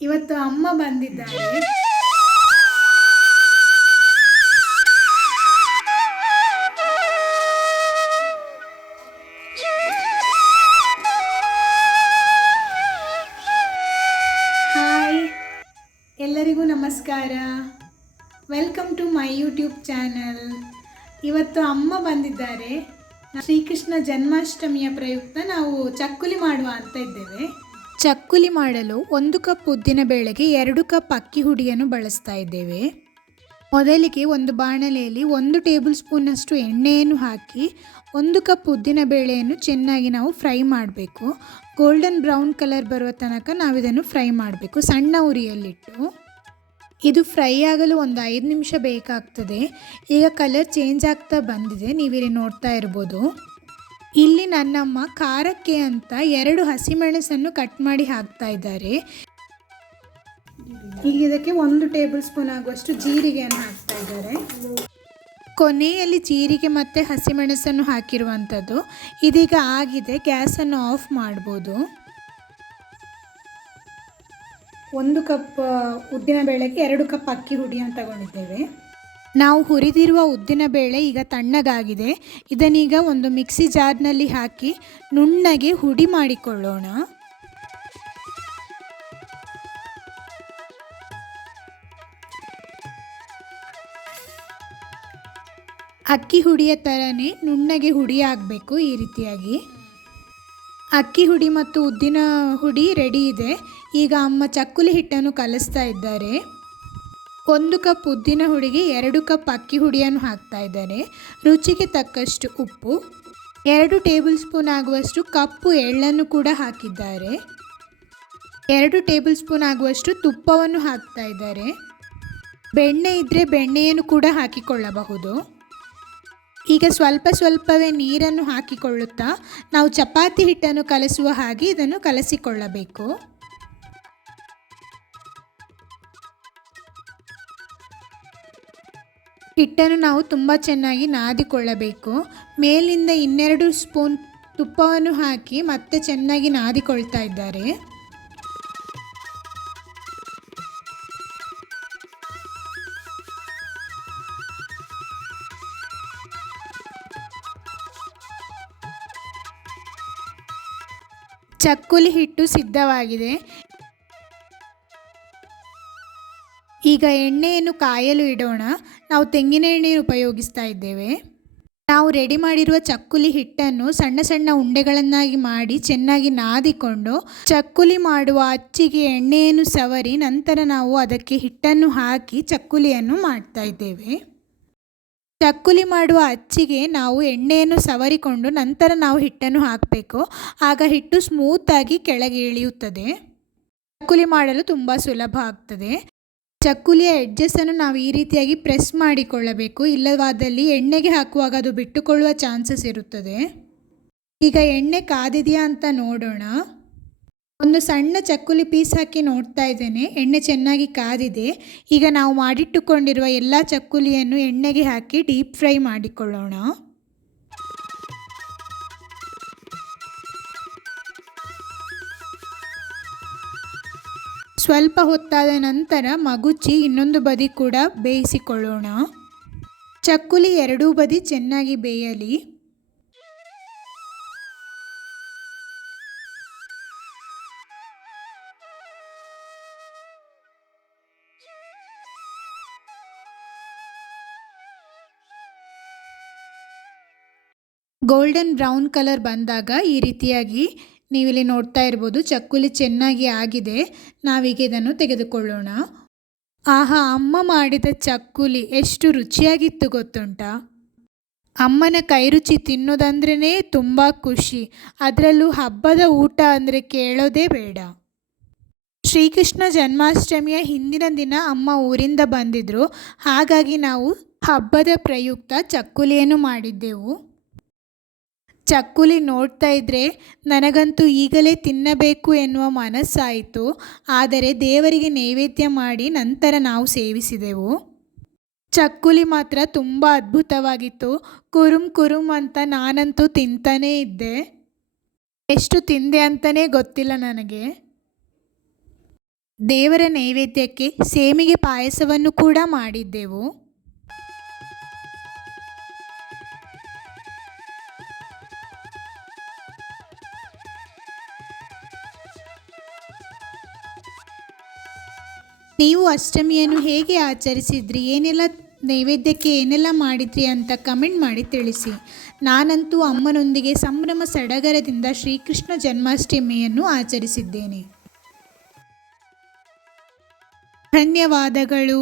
ಇವತ್ತು ಅಮ್ಮ ಬಂದಿದ್ದಾರೆ. ಹಾಯ್ ಎಲ್ಲರಿಗೂ ನಮಸ್ಕಾರ. Welcome to my YouTube channel ಇವತ್ತು ಅಮ್ಮ ಬಂದಿದ್ದಾರೆ. ಶ್ರೀಕೃಷ್ಣ ಜನ್ಮಾಷ್ಟಮಿಯ ಪ್ರಯುಕ್ತ ನಾವು ಚಕ್ಕುಲಿ ಮಾಡುವ ಅಂತ ಇದ್ದೇವೆ. ಚಕ್ಕುಲಿ ಮಾಡಲು ಒಂದು ಕಪ್ ಉದ್ದಿನ ಬೇಳೆಗೆ ಎರಡು ಕಪ್ ಅಕ್ಕಿ ಹುಡಿಯನ್ನು ಬಳಸ್ತಾ ಇದ್ದೇವೆ. ಮೊದಲಿಗೆ ಒಂದು ಬಾಣಲೆಯಲ್ಲಿ ಒಂದು ಟೇಬಲ್ ಸ್ಪೂನಷ್ಟು ಎಣ್ಣೆಯನ್ನು ಹಾಕಿ ಒಂದು ಕಪ್ ಉದ್ದಿನ ಬೇಳೆಯನ್ನು ಚೆನ್ನಾಗಿ ನಾವು ಫ್ರೈ ಮಾಡಬೇಕು. ಗೋಲ್ಡನ್ ಬ್ರೌನ್ ಕಲರ್ ಬರುವ ತನಕ ನಾವು ಇದನ್ನು ಫ್ರೈ ಮಾಡಬೇಕು. ಸಣ್ಣ ಉರಿಯಲ್ಲಿಟ್ಟು ಇದು ಫ್ರೈ ಆಗಲು ಒಂದು ಐದು ನಿಮಿಷ ಬೇಕಾಗ್ತದೆ. ಈಗ ಕಲರ್ ಚೇಂಜ್ ಆಗ್ತಾ ಬಂದಿದೆ. ನೀವಿಲ್ಲಿ ನೋಡ್ತಾ ಇರ್ಬೋದು. ಇಲ್ಲಿ ನನ್ನಮ್ಮ ಖಾರಕ್ಕೆ ಅಂತ ಎರಡು ಹಸಿಮೆಣಸನ್ನು ಕಟ್ ಮಾಡಿ ಹಾಕ್ತಾ ಇದ್ದಾರೆ. ಈಗ ಇದಕ್ಕೆ ಒಂದು ಟೇಬಲ್ ಸ್ಪೂನ್ ಆಗುವಷ್ಟು ಜೀರಿಗೆಯನ್ನು ಹಾಕ್ತಾ ಇದ್ದಾರೆ. ಕೊನೆಯಲ್ಲಿ ಜೀರಿಗೆ ಮತ್ತು ಹಸಿಮೆಣಸನ್ನು ಹಾಕಿರುವಂಥದ್ದು. ಇದೀಗ ಆಗಿದೆ, ಗ್ಯಾಸನ್ನು ಆಫ್ ಮಾಡ್ಬೋದು. ಒಂದು ಕಪ್ ಉದ್ದಿನ ಬೇಳೆಗೆ ಎರಡು ಕಪ್ ಅಕ್ಕಿ ಹುಡಿಯನ್ನು ತಗೊಂಡಿದ್ದೇವೆ. ನಾವು ಹುರಿದಿರುವ ಉದ್ದಿನ ಬೇಳೆ ಈಗ ತಣ್ಣಗಾಗಿದೆ. ಇದನ್ನೀಗ ಒಂದು ಮಿಕ್ಸಿ ಜಾರ್ನಲ್ಲಿ ಹಾಕಿ ನುಣ್ಣಗೆ ಹುಡಿ ಮಾಡಿಕೊಳ್ಳೋಣ. ಅಕ್ಕಿ ಹುಡಿಯ ಥರನೇ ನುಣ್ಣಗೆ ಹುಡಿ ಆಗಬೇಕು ಈ ರೀತಿಯಾಗಿ. ಅಕ್ಕಿ ಹುಡಿ ಮತ್ತು ಉದ್ದಿನ ಹುಡಿ ರೆಡಿ ಇದೆ. ಈಗ ಅಮ್ಮ ಚಕ್ಕುಲಿ ಹಿಟ್ಟನ್ನು ಕಲಿಸ್ತಾ ಇದ್ದಾರೆ. ಒಂದು ಕಪ್ ಉದ್ದಿನ ಹುಡಿಗೆ ಎರಡು ಕಪ್ ಅಕ್ಕಿ ಹುಡಿಯನ್ನು ಹಾಕ್ತಾ ಇದ್ದಾರೆ ರುಚಿಗೆ ತಕ್ಕಷ್ಟು ಉಪ್ಪು. ಎರಡು ಟೇಬಲ್ ಸ್ಪೂನ್ ಆಗುವಷ್ಟು ಕಪ್ಪು ಎಳ್ಳನ್ನು ಕೂಡ ಹಾಕಿದ್ದಾರೆ. ಎರಡು ಟೇಬಲ್ ಸ್ಪೂನ್ ಆಗುವಷ್ಟು ತುಪ್ಪವನ್ನು ಹಾಕ್ತಾ ಇದ್ದಾರೆ ಬೆಣ್ಣೆ ಇದ್ದರೆ ಬೆಣ್ಣೆಯನ್ನು ಕೂಡ ಹಾಕಿಕೊಳ್ಳಬಹುದು. ಈಗ ಸ್ವಲ್ಪ ಸ್ವಲ್ಪವೇ ನೀರನ್ನು ಹಾಕಿಕೊಳ್ಳುತ್ತಾ ನಾವು ಚಪಾತಿ ಹಿಟ್ಟನ್ನು ಕಲಸುವ ಹಾಗೆ ಇದನ್ನು ಕಲಸಿಕೊಳ್ಳಬೇಕು. ಹಿಟ್ಟನ್ನು ನಾವು ತುಂಬ ಚೆನ್ನಾಗಿ ನಾದಿಕೊಳ್ಳಬೇಕು. ಮೇಲಿಂದ ಇನ್ನೆರಡು ಸ್ಪೂನ್ ತುಪ್ಪವನ್ನು ಹಾಕಿ ಮತ್ತೆ ಚೆನ್ನಾಗಿ ನಾದಿಕೊಳ್ತಾ ಇದ್ದಾರೆ. ಚಕ್ಕುಲಿ ಹಿಟ್ಟು ಸಿದ್ಧವಾಗಿದೆ. ಈಗ ಎಣ್ಣೆಯನ್ನು ಕಾಯಲು ಇಡೋಣ. ನಾವು ತೆಂಗಿನ ಎಣ್ಣೆಯನ್ನು ಉಪಯೋಗಿಸ್ತಾ ಇದ್ದೇವೆ. ನಾವು ರೆಡಿ ಮಾಡಿರುವ ಚಕ್ಕುಲಿ ಹಿಟ್ಟನ್ನು ಸಣ್ಣ ಸಣ್ಣ ಉಂಡೆಗಳನ್ನಾಗಿ ಮಾಡಿ ಚೆನ್ನಾಗಿ ನಾದಿಕೊಂಡು ಚಕ್ಕುಲಿ ಮಾಡುವ ಅಚ್ಚಿಗೆ ಎಣ್ಣೆಯನ್ನು ಸವರಿ ನಂತರ ನಾವು ಅದಕ್ಕೆ ಹಿಟ್ಟನ್ನು ಹಾಕಿ ಚಕ್ಕುಲಿಯನ್ನು ಮಾಡ್ತಾ ಇದ್ದೇವೆ. ಚಕ್ಕುಲಿ ಮಾಡುವ ಅಚ್ಚಿಗೆ ನಾವು ಎಣ್ಣೆಯನ್ನು ಸವರಿಕೊಂಡು ನಂತರ ನಾವು ಹಿಟ್ಟನ್ನು ಹಾಕಬೇಕು. ಆಗ ಹಿಟ್ಟು ಸ್ಮೂತಾಗಿ ಕೆಳಗೆ ಇಳಿಯುತ್ತದೆ. ಚಕ್ಕುಲಿ ಮಾಡಲು ತುಂಬ ಸುಲಭ ಆಗ್ತದೆ. ಚಕ್ಕುಲಿಯ ಎಡ್ಜಸ್ಸನ್ನು ನಾವು ಈ ರೀತಿಯಾಗಿ ಪ್ರೆಸ್ ಮಾಡಿಕೊಳ್ಳಬೇಕು. ಇಲ್ಲವಾದಲ್ಲಿ ಎಣ್ಣೆಗೆ ಹಾಕುವಾಗ ಅದು ಬಿಟ್ಟುಕೊಳ್ಳುವ ಚಾನ್ಸಸ್ ಇರುತ್ತದೆ. ಈಗ ಎಣ್ಣೆ ಕಾದಿದೆಯಾ ಅಂತ ನೋಡೋಣ. ಒಂದು ಸಣ್ಣ ಚಕ್ಕುಲಿ ಪೀಸ್ ಹಾಕಿ ನೋಡ್ತಾ ಇದ್ದೇನೆ. ಎಣ್ಣೆ ಚೆನ್ನಾಗಿ ಕಾದಿದೆ. ಈಗ ನಾವು ಮಾಡಿಟ್ಟುಕೊಂಡಿರುವ ಎಲ್ಲ ಚಕ್ಕುಲಿಯನ್ನು ಎಣ್ಣೆಗೆ ಹಾಕಿ ಡೀಪ್ ಫ್ರೈ ಮಾಡಿಕೊಳ್ಳೋಣ. ಸ್ವಲ್ಪ ಹೊತ್ತಾದ ನಂತರ ಮಗುಚಿ ಇನ್ನೊಂದು ಬದಿ ಕೂಡ ಬೇಯಿಸಿಕೊಳ್ಳೋಣ. ಚಕ್ಕುಲಿ ಎರಡೂ ಬದಿ ಚೆನ್ನಾಗಿ ಬೇಯಲಿ. ಗೋಲ್ಡನ್ ಬ್ರೌನ್ ಕಲರ್ ಬಂದಾಗ ಈ ರೀತಿಯಾಗಿ ನೀವಿಲ್ಲಿ ನೋಡ್ತಾ ಇರ್ಬೋದು ಚಕ್ಕುಲಿ ಚೆನ್ನಾಗಿ ಆಗಿದೆ. ನಾವೀಗ ಇದನ್ನು ತೆಗೆದುಕೊಳ್ಳೋಣ. ಆಹಾ, ಅಮ್ಮ ಮಾಡಿದ ಚಕ್ಕುಲಿ ಎಷ್ಟು ರುಚಿಯಾಗಿತ್ತು ಗೊತ್ತುಂಟಾ? ಅಮ್ಮನ ಕೈರುಚಿ ತಿನ್ನೋದಂದ್ರೇ ತುಂಬ ಖುಷಿ. ಅದರಲ್ಲೂ ಹಬ್ಬದ ಊಟ ಅಂದರೆ ಕೇಳೋದೇ ಬೇಡ. ಶ್ರೀಕೃಷ್ಣ ಜನ್ಮಾಷ್ಟಮಿಯ ಹಿಂದಿನ ದಿನ ಅಮ್ಮ ಊರಿಂದ ಬಂದಿದ್ದರು ಹಾಗಾಗಿ ನಾವು ಹಬ್ಬದ ಪ್ರಯುಕ್ತ ಚಕ್ಕುಲಿಯನ್ನು ಮಾಡಿದ್ದೆವು. ಚಕ್ಕುಲಿ ನೋಡ್ತಾ ಇದ್ದರೆ ನನಗಂತೂ ಈಗಲೇ ತಿನ್ನಬೇಕು ಎನ್ನುವ ಮನಸ್ಸಾಯಿತು. ಆದರೆ ದೇವರಿಗೆ ನೈವೇದ್ಯ ಮಾಡಿ ನಂತರ ನಾವು ಸೇವಿಸಿದೆವು. ಚಕ್ಕುಲಿ ಮಾತ್ರ ತುಂಬ ಅದ್ಭುತವಾಗಿತ್ತು. ಕುರುಮ್ ಕುರುಮ್ ಅಂತ ನಾನಂತೂ ತಿಂತಾನೇ ಇದ್ದೆ. ಎಷ್ಟು ತಿಂದೆ ಅಂತಲೇ ಗೊತ್ತಿಲ್ಲ ನನಗೆ. ದೇವರ ನೈವೇದ್ಯಕ್ಕೆ ಸೇಮಿಗೆ ಪಾಯಸವನ್ನು ಕೂಡ ಮಾಡಿದ್ದೆವು. ನೀವು ಅಷ್ಟಮಿಯನ್ನು ಹೇಗೆ ಆಚರಿಸಿದ್ರಿ? ಏನೆಲ್ಲ ನೈವೇದ್ಯಕ್ಕೆ ಏನೆಲ್ಲ ಮಾಡಿದ್ರಿ ಅಂತ ಕಮೆಂಟ್ ಮಾಡಿ ತಿಳಿಸಿ. ನಾನಂತೂ ಅಮ್ಮನೊಂದಿಗೆ ಸಂಭ್ರಮ ಸಡಗರದಿಂದ ಶ್ರೀಕೃಷ್ಣ ಜನ್ಮಾಷ್ಟಮಿಯನ್ನು ಆಚರಿಸಿದ್ದೇನೆ. ಧನ್ಯವಾದಗಳು.